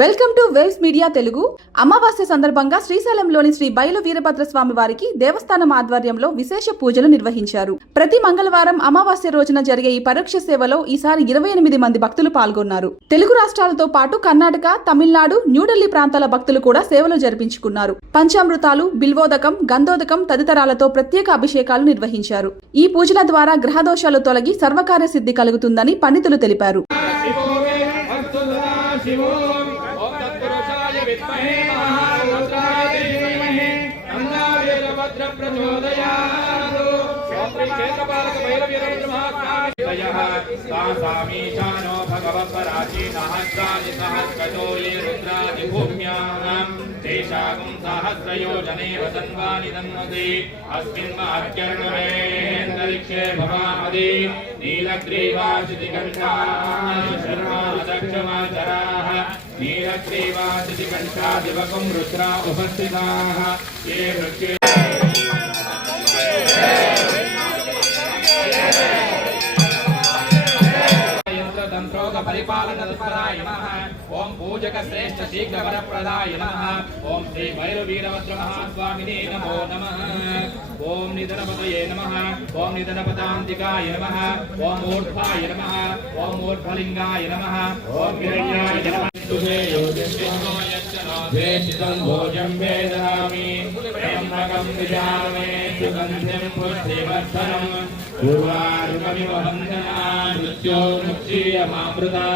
Welcome to waves media Telugu. అమావాస్య సందర్భంగా శ్రీశైలంలోని శ్రీ బయలు వీరభద్ర స్వామి వారికి దేవస్థానం ఆధ్వర్యంలో విశేష పూజలు నిర్వహించారు. ప్రతి మంగళవారం అమావాస్య రోజున జరిగే ఈ పరోక్ష సేవలో ఈసారి 28 మంది భక్తులు పాల్గొన్నారు. తెలుగు రాష్ట్రాలతో పాటు కర్ణాటక, తమిళనాడు, న్యూఢిల్లీ ప్రాంతాల భక్తులు కూడా సేవలు జరిపించుకున్నారు. పంచామృతాలు, బిల్వోదకం, గంధోదకం తదితరాలతో ప్రత్యేక అభిషేకాలు నిర్వహించారు. ఈ పూజల ద్వారా గ్రహదోషాలు తొలగి సర్వకార్య సిద్ధి కలుగుతుందని పండితులు తెలిపారు. ओम तत्पुरुषाय विद्महे महारुद्राय धीमहि तन्नो वीरभद्र प्रचोदयात्। ओम श्री क्षेत्रपालक भैरवीरभद्र महाकामयः सामीशानो भगवत्पराची सहस्रादि सहस्रतोये रुद्रादि भूम्यां शेषागुं सहस्रयोजने वसन्वानि तन्मति अस्मिन् महत्यर्णवेन्दरिक्षे भवामदि नीलग्रीवाचितिकण्ठा शर्मा दक्षमाचराः नीलग्रीवाचितिकण्ठा दिवकं रुद्रा उपस्थिताः ये वृक्षे परिपालनतत्पराय नमः। ओम पूजक श्रेष्ठ शीघ्र वरप्रदाय नमः। ओम श्री भैरवीरभद्र महास्वामिने नमो नमः। ओम निधनपतये नमः। ओम निधनपदान्तिकाय नमः। ओम ऊर्ध्वाय नमः। ओम ऊर्ध्वलिंगाय नमः। ओम हिरण्याय नमः। तुझे योगिष्ठितं भोजं वेदयामि त्र्यम्बकं विजामे सुगन्धिं पुष्टिवर्धनम् उर्वारुकमिव वन्दना मृत्योर्मुक्षीयमामृता।